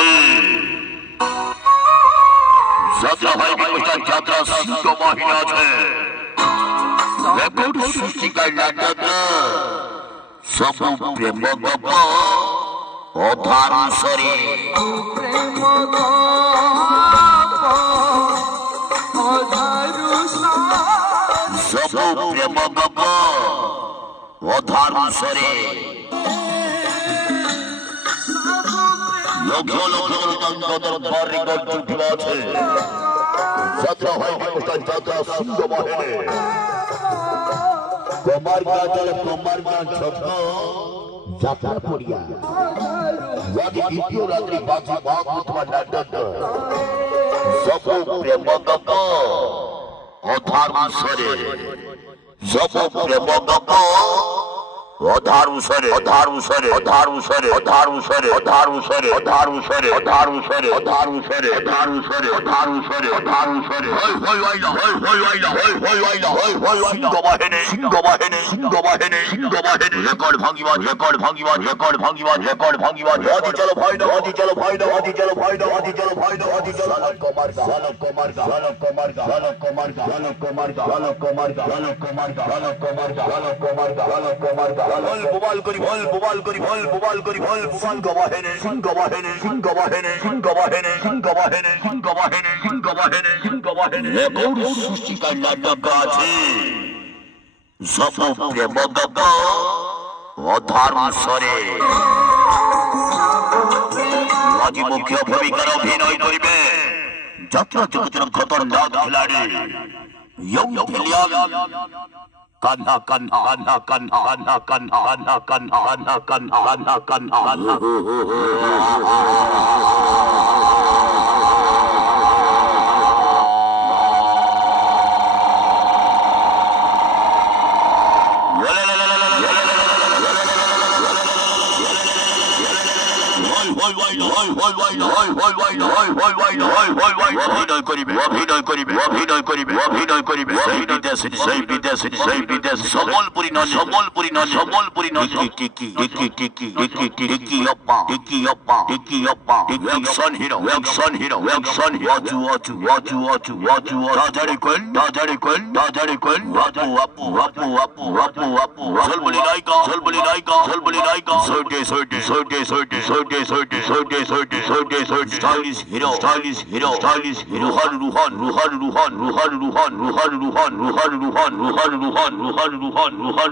আছে যাত্রা হয় বিকশিত যাত্রা সিংহ বাহিনী আছে রেকর্ড সৃষ্টিকারী নাট্য সব প্রেম গপ অধারুসরে সব প্রেম গপ অধারুসরে লক্ষ লক্ষ দরবার রেকর্ড চুক্তি আছে যাত্রা হয় বিকশিত যাত্রা সিংহ বাহিনী কুমার গান ছন্দ যাত্রা পড়িয়া দ্বিতীয় রাত্রি বাজি ভাগ অথবা নাটক সব প্রেম গপ অধারুসরে সব প্রেম গপ অধারুসরে অধারুসরে অধারুসরে অধারুসরে অধারুসরে অধারুসরে অধারুসরে অধারুসরে অধারুসরে অধারুসরে অধারুসরে হই হই ওয়াইলা হই হই ওয়াইলা হই হই ওয়াইলা হই হই ওয়াইলা সিংহ বাহিনী সিংহ বাহিনী সিংহ বাহিনী রেকর্ড ভাঙিবা রেকর্ড ভাঙিবা রেকর্ড ভাঙিবা রেকর্ড ভাঙিবা আদি চলো ভাই না আদি চলো ভাই না আদি চলো ভাই না আদি চলো ভাই না আদি চলো কুমার কুমার কুমার কুমার কুমার কুমার কুমার কুমার ভল বুবাল করি ভল বুবাল করি ভল বুবাল করি ভল সিংহ বাহিনী সিংহ বাহিনী সিংহ বাহিনী সিংহ বাহিনী সিংহ বাহিনী সিংহ বাহিনী সিংহ বাহিনী সিংহ বাহিনী রেকর্ড সৃষ্টিকারী নাটক আছে সব প্রেম গপ অধারুসরে আজি মুখ্য ভূমিকার অভিনয় করিবে যাত্রা জগতের খতরনাক খিলাড়ি ইয়ং ভিলিয়ান কান্না কান্না কান্না কান্না কান্না কান্না কান্না কান্না কান্না অভিনয় করিবে অভিনয় করিবে অভিনয় করিবে অভিনয় করিবে সেই বিদেশে সেই বিদেশে সেই বিদেশে সম্বলপুরী নয় সম্বলপুরী নয় সম্বলপুরী নয় টিকি টিকি টিকি টিকি টিকি অপ্পা টিকি অপ্পা টিকি অপ্পা action hero action hero action ওয়াচু ওয়াচু ওয়াচু ওয়াচু ওয়াচু রাজারি কোন রাজারি কোন রাজারি কোন আপু আপু আপু আপু আপু আপু ঝলবলি নায়িকা ঝলবলি নায়িকা ঝলবলি নায়িকা সোটে সোটে সোটে সোটে সোটে সোটে সোটে সোটে সোটে সোটে stylish hero stylish hero stylish hero Ruhan Ruhan Ruhan Ruhan Ruhan Ruhan Ruhan Ruhan Ruhan Ruhan Ruhan Ruhan Ruhan Ruhan